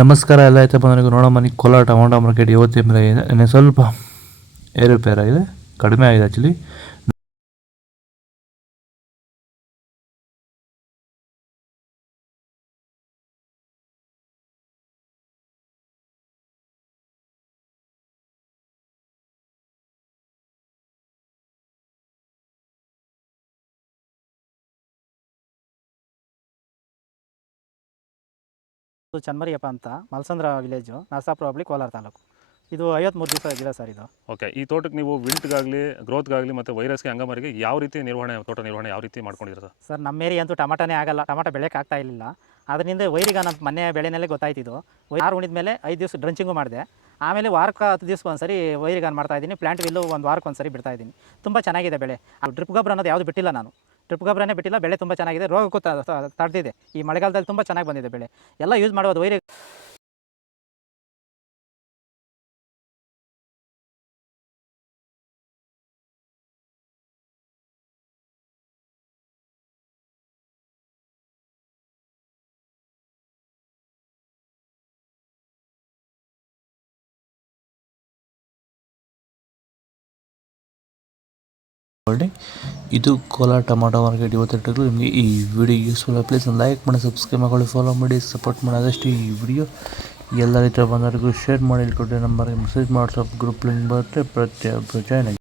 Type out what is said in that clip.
ನಮಸ್ಕಾರ ಎಲ್ಲ ಆಯ್ತು ಬಂದನಿಗೂ ನೋಡೋ ಮನೆ ಕೋಲಾರ ಟೊಮಾಟೊ ಮಾರ್ಕೆಟ್ ಇವತ್ತಿನ ಬೆಲೆ ಇದೆ ಸ್ವಲ್ಪ ಏರುಪೇರಾಗಿದೆ, ಕಡಿಮೆ ಆಗಿದೆ ಆ್ಯಕ್ಚುಲಿ. ಚನ್ಮರಿಯಪ್ಪ ಅಂತ ಮಲ್ಸಂದ್ರ ವಿಲೇಜು, ನರಸಾಪುರ ಹೋಬಳಿ, ಕೋಲಾರ ತಾಲೂಕು. ಇದು 53 ದಿವಸ ಗಿಡ ಸರ್ ಇದು. ಓಕೆ, ಈ ತೋಟಕ್ಕೆ ನೀವು ವಿಲ್ಟ್ಗಾಗಲಿ ಗ್ರೋತ್ಗಾಗಲಿ ಮತ್ತು ವೈರಸ್ಗೆ ಅಂಗಮಾರಿಗೆ ಯಾವ ರೀತಿ ತೋಟ ನಿರ್ವಹಣೆ ಯಾವ ರೀತಿ ಮಾಡ್ಕೊಂಡಿದ್ದೀರಾ ಸರ್? ಸರ್ ನಮ್ಮ ಏರಿಯಾ ಅಂತೂ ಟಮಾಟನೇ ಆಗಲ್ಲ, ಟಮಾಟ ಬೆಳೆಯೋಕೆ ಆಗ್ತಾ ಇರಲಿಲ್ಲ. ಅದರಿಂದ ವೈರಿಗ ನಮ್ಮ ಮನೆ ಬೆಳೆನಲ್ಲೇ ಗೊತ್ತಾಯ್ತಿದ್ದು. ಯಾರು ಉಣಿದ ಮೇಲೆ 5 ದಿವಸ ಡ್ರಂಚಿಂಗು ಮಾಡಿದೆ. ಆಮೇಲೆ ವಾರಕ್ಕೆ 10 ದಿವಸಕ್ಕೆ ಒಂದ್ಸರಿ ವೈರಿಗಾನ್ ಮಾಡ್ತಾಯಿದ್ದೀನಿ. ಪ್ಲಾಂಟ್ ವಿಲ್ಲು ಒಂದು ವಾರಕ್ಕೆ ಒಂದ್ಸರಿ ಬಿಡ್ತಾಯಿದ್ದೀನಿ. ತುಂಬ ಚೆನ್ನಾಗಿದೆ ಬೆಳೆ. ಡ್ರಿಪ್ ಗೊಬ್ಬರ ಅನ್ನೋದು ಯಾವುದು ಬಿಟ್ಟಿಲ್ಲ ನಾನು, ಡ್ರಿಪ್ ಗೊಬ್ಬರನೇ ಬಿಟ್ಟಿಲ್ಲ. ಬೆಳೆ ತುಂಬ ಚೆನ್ನಾಗಿದೆ, ರೋಗಕ್ಕೂ ತಡೆದಿದೆ. ಈ ಮಳೆಗಾಲದಲ್ಲಿ ತುಂಬ ಚೆನ್ನಾಗಿ ಬಂದಿದೆ ಬೆಳೆ. ಎಲ್ಲ ಯೂಸ್ ಮಾಡೋದು ವೈರಿ. ಇದು ಕೋಲಾರ ಟೊಮಾಟೊ ಮಾರ್ಕೆಟ್ ಇವತ್ತು ನಿಮಗೆ ಈ ವಿಡಿಯೋ ಯೂಸ್ಫುಲ್ ಪ್ಲೀಸ್ ಲೈಕ್ ಮಾಡಿ, ಸಬ್ಸ್ಕ್ರೈಬ್ ಮಾಡಿ, ಫಾಲೋ ಮಾಡಿ, ಸಪೋರ್ಟ್ ಮಾಡಿ. ಆದಷ್ಟು ಈ ವಿಡಿಯೋ ಎಲ್ಲ ರೀತಿಯ ಬಂದವರಿಗೂ ಶೇರ್ ಮಾಡಿ. ಕೊಟ್ಟರೆ ನಂಬರ್ಗೆ ಮೆಸೇಜ್ ವಾಟ್ಸಪ್ ಗ್ರೂಪ್ ಲಿಂಕ್ ಬರುತ್ತೆ, ಪ್ರತಿಯೊಬ್ಬರು ಜಾಯ್ನ್ ಆಗಿ.